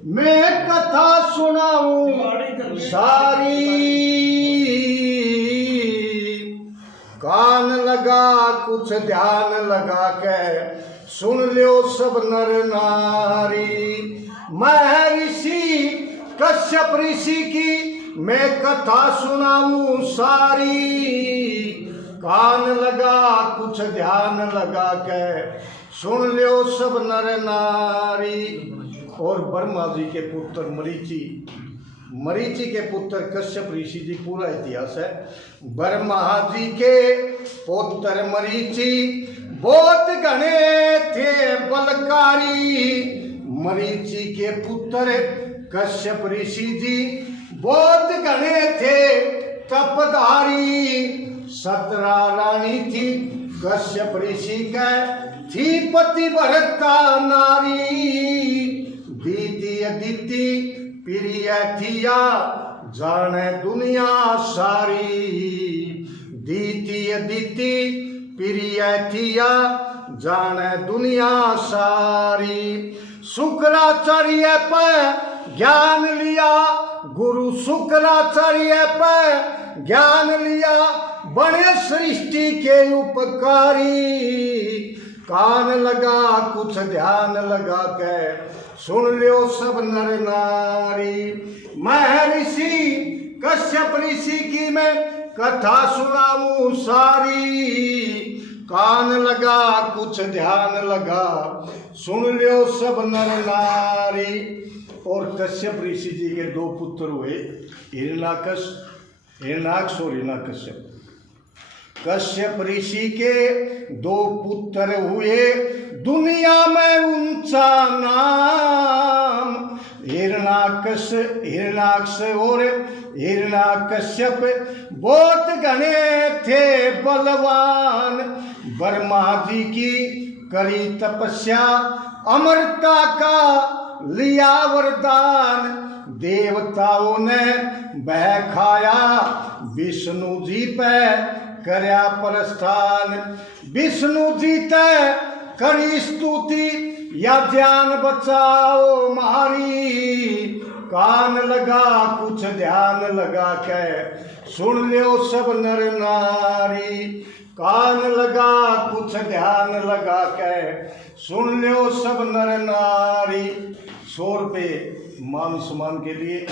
मैं कथा सुनाऊं सारी, कान लगा कुछ ध्यान लगा के सुन लो सब नर नारी। मैं ऋषि कश्यप ऋषि की मैं कथा सुनाऊं सारी, कान लगा कुछ ध्यान लगा के सुन लो सब नर नारी। और ब्रह्मा जी के पुत्र मरीचि के पुत्र कश्यप ऋषि जी, पूरा इतिहास है। ब्रह्मा जी के पुत्र मरीचि बहुत घने थे बलकारी। मरीचि के पुत्र कश्यप ऋषि जी बहुत घने थे तपधारी। 17 रानी थी कश्यप ऋषि का, थी पति भरता नारी। दीति अदिति प्रिय थिया जाने दुनिया सारी। दीति अदिति प्रिय थिया जाने दुनिया सारी। शुक्राचार्य पे ज्ञान लिया, गुरु शुक्राचार्य पे ज्ञान लिया, बने सृष्टि के उपकारी। कान लगा कुछ ध्यान लगा के सुन लो सब नर नारी। मैं ऋषि कश्यप ऋषि की मैं कथा सुनाऊं सारी, कान लगा कुछ ध्यान लगा सुन लो सब नर नारी। और कश्यप ऋषि जी के 2 पुत्र हुए, हिरण्याक्ष और हिरण्यकश्यप। कश्यप ऋषि के 2 पुत्र हुए, दुनिया में ऊंचा नाम। हिरण्याक्ष और हिरण्यकश्यप बहुत घने थे बलवान। ब्रह्मा जी की करी तपस्या, अमरता का लिया वरदान। देवताओं ने बह खाया, विष्णु जी पे करया प्रस्थान। विष्णु जी ते करी स्तुति, या जान बचाओ मारी। कान लगा कुछ ध्यान लगा के सुन लो सब नर नारी। कान लगा कुछ ध्यान लगा के सुन लो सब नर नारी। 100 रुपये मान सम्मान के लिए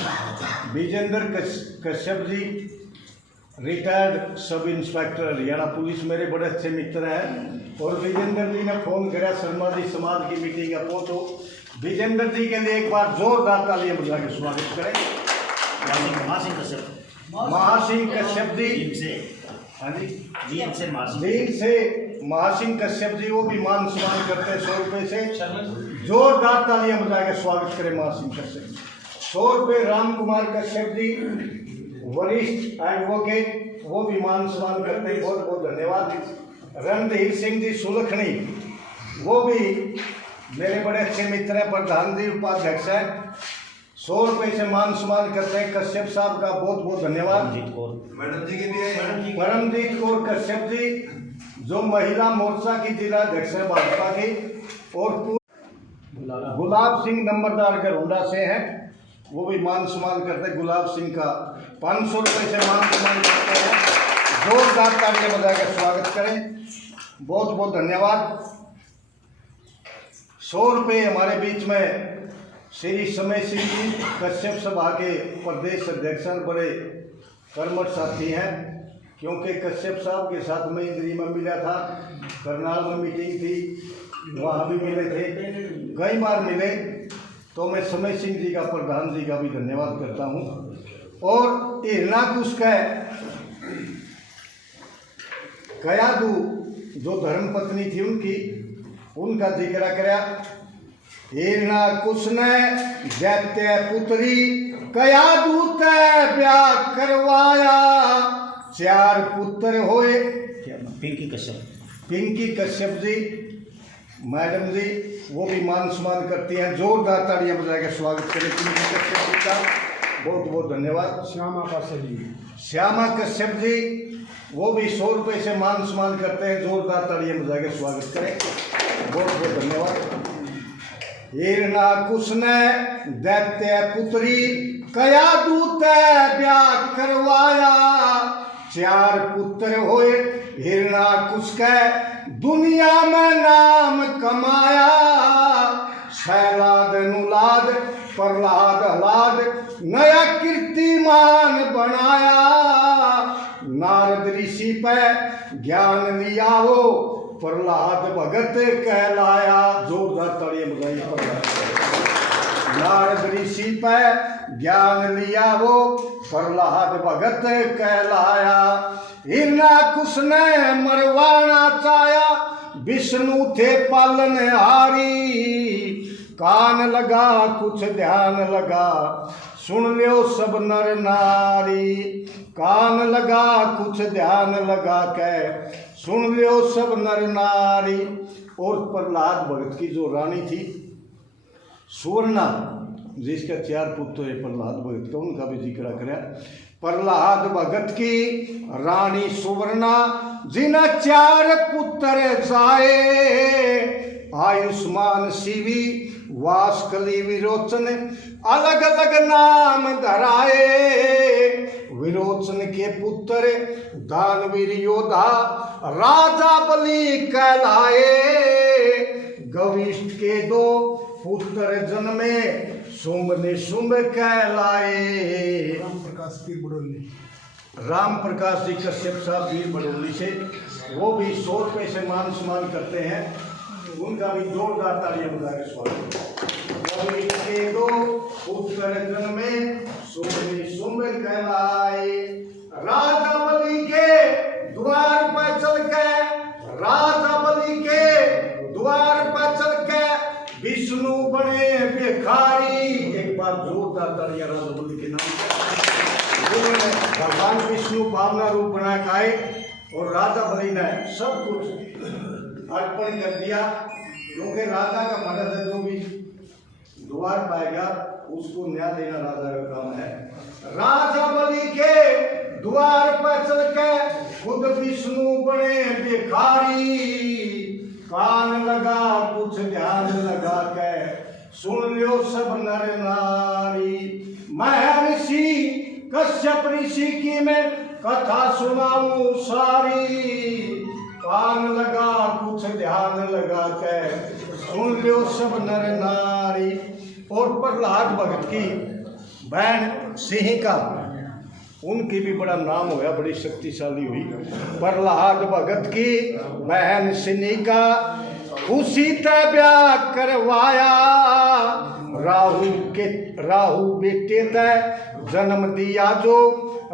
Vijender Kashyap ji, retired sub inspector Haryana police, मेरे बड़े अच्छे मित्र हैं। और विजेंद्र जी ने फोन करा शर्मा जी समाज की मीटिंग है, पहुँचो। विजेंद्र जी के लिए एक बार जोरदार तालियां बजा के स्वागत करें। महासिंह कश्यप जी, हाँ जी, जीन से महासिंह कश्यप जी, वो भी मान सम्मान करते हैं 100 रुपये से। जोरदार तालियां बजा के स्वागत करें महासिंह कश्यप। 100 रुपये राम कुमार कश्यप जी, वरिष्ठ एडवोकेट, वो भी मान सम्मान करते हैं, बहुत बहुत धन्यवाद। रणधीर सिंह जी सुलखनी, वो भी मेरे बड़े अच्छे मित्र हैं, प्रधान जी उपाध्यक्ष हैं, 100 रुपये से मान सम्मान करते हैं। कश्यप साहब का बहुत बहुत धन्यवाद। मैडम जी के भी, परमजीत कौर कश्यप जी, जो महिला मोर्चा की जिलाध्यक्ष है भाजपा की। और गुलाब सिंह नंबरदार गरुड़ा से हैं, वो भी मान सम्मान करते हैं। गुलाब सिंह का 500 रुपये से मान सम्मान करते हैं। जोरदार तालियां बजा कर स्वागत करें, बहुत बहुत धन्यवाद। 100 रुपये हमारे बीच में श्री समय सिंह जी, कश्यप सभा के प्रदेश अध्यक्ष, बड़े कर्मठ साथी हैं। क्योंकि कश्यप साहब के साथ मैं इंद्री में मिला था, करनाल में मीटिंग थी, वहाँ भी मिले थे, कई बार मिले। तो मैं समय सिंह जी का, प्रधान जी का भी धन्यवाद करता हूँ। और हिरण्याक्ष का कयादू, जो धर्मपत्नी थी उनका जिक्र कराया। हिरण्याक्ष ने दैत्य पुत्री कयादू ते ब्याह करवाया। 4 पुत्र होए। पिंकी कश्यप जी मैडम जी, वो भी मान सम्मान करती हैं। जोरदार तालियां बजाकर स्वागत करें पिंकी कश्यप जी का, बहुत बहुत धन्यवाद। श्यामा कश्यप जी, वो भी 100 रुपये से मान सम्मान करते हैं। जोरदार तालियां बजाकर स्वागत करें, बहुत बहुत धन्यवाद। हिरणाकुश ने दैत्य पुत्री कया दूत ब्याह करवाया। 4 पुत्र होए हिरणाकुश के दुनिया में नाम कमाया। शैलाद अनुलाद प्रहलाद हलाद नया कीर्तिमान बनाया। नारद ऋषि पे ज्ञान लिया हो प्रहलाद भगत कहलाया। जोरदार तालियां बजाइए प्रहलाद। नारद ऋषि पे ज्ञान लिया वो प्रहलाद भगत कहलाया। हिरणाकुश ने मरवाना चाया विष्णु थे पालनहारी। कान लगा कुछ ध्यान लगा सुन लियो सब नर नारी। कान लगा कुछ ध्यान लगा के सुन लियो सब नर नारी। और प्रहलाद भगत की जो रानी थी सुवर्णा, जिसका 4 पुत्र है प्रहलाद भगत का, उनका भी जिक्र करा। प्रहलाद भगत की रानी सुवर्णा जिन्हें 4 पुत्र जाए। आयुष्मान शिवी वास्कली विरोचन अलग अलग नाम धराए। विरोचन के पुत्र दानवीर योद्धा राजा बलि कहलाए। गविष्ठ के 2 पुत्र जन्मे शुंभ निशुंभ कहलाए। राम प्रकाश जी कश्यप साहब वीर बड़ौली से, वो भी 100 रुपये से मान सम्मान करते हैं। उनका भी जोरदार तालियां बजा के स्वागत। गविष्ठ के 2 पुत्र जन्मे शुंभ निशुंभ कहलाए। राजा बलि के द्वार पर चल के, राजा बलि के द्वार पर चल के विष्णु बने भिखारी। एक बार जोरदार तालियां राजा बलि के नाम पर। भगवान विष्णु भावना रूप बना के आए और राजा बलि ने सब कुछ अर्पण कर दिया, क्योंकि राजा का मदद है, जो भी द्वार पाएगा उसको न्याय देना राजा का काम है। राजा बलि के द्वार पर चल के खुद विष्णु बने भिखारी। कान लगा कुछ ध्यान लगा के सुन लियो सब नर नारी। महर्षि कश्यप ऋषि की मैं कथा सुनाऊं सारी। कान लगा कुछ ध्यान लगा के सुन लियो सब नर नारी। और प्रहलाद भगत की बहन सिंहिका, उनकी भी बड़ा नाम होया, बड़ी शक्तिशाली हुई। प्रहलाद भगत की बहन सिंहिका उसी तय ब्याह करवाया। राहु बेटे तय जन्म दिया जो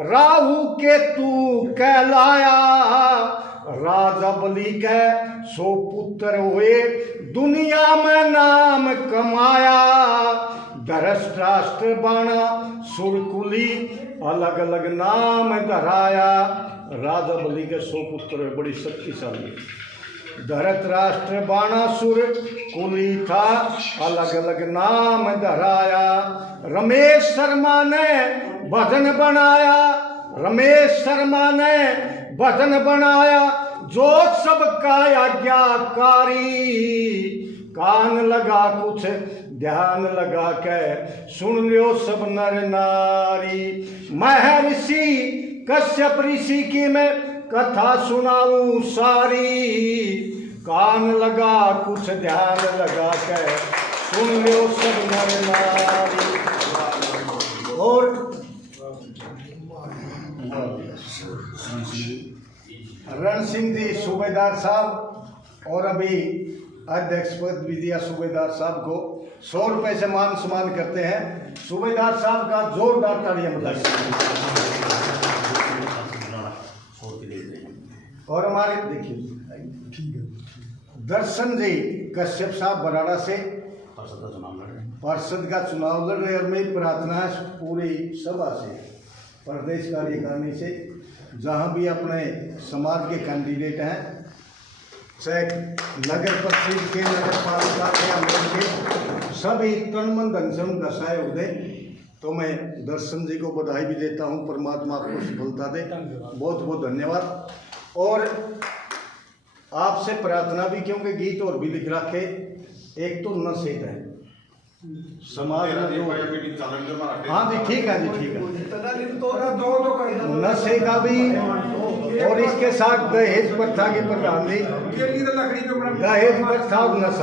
राहु के तू कहलाया। राजा बलि के 100 पुत्र हुए दुनिया में नाम कमाया। धृतराष्ट्र बाणा सुरकुली अलग अलग नाम धराया। राजा बलि के 100 पुत्र बड़ी शक्तिशाली। धृतराष्ट्र बाणासुर कुली था अलग अलग नाम धराया। रमेश शर्मा ने भजन बनाया, रमेश शर्मा ने भजन बनाया जो सबका आज्ञाकारी। कान लगा कुछ ध्यान लगा के सुन लियो सब नर नारी। महर्षि कश्यप ऋषि की मैं कथा सुनाऊं सारी। कान लगा कुछ ध्यान लगा के सुन लियो सब नर नारी। और रण सिंह जी सूबेदार साहब और अभी अध्यक्ष पद भी दिया सूबेदार साहब को 100 रुपये से मान सम्मान करते हैं। सूबेदार साहब का जोरदार तालियां बजाइए। और हमारे देखिए दर्शन जी कश्यप साहब बराड़ा से पार्षद का चुनाव लड़ रहे। और मेरी प्रार्थना है पूरी सभा से, प्रदेश कार्यकारिणी से, जहाँ भी अपने समाज के कैंडिडेट हैं, चाहे नगर परिषद के, नगर पालिका के, अमेर के, सभी तन मन धन से उनका सहयोग दे। तो मैं दर्शन जी को बधाई भी देता हूँ, परमात्मा आपको सफलता दे। बहुत बहुत धन्यवाद। और आपसे प्रार्थना भी, क्योंकि गीत और भी लिख रखे। एक तो नसीहत है, समाज में जो हाँ जी ठीक है जी ठीक है नशे का भी और इसके साथ दहेज प्रथा की प्रधान जी दहेज प्रथा और नशा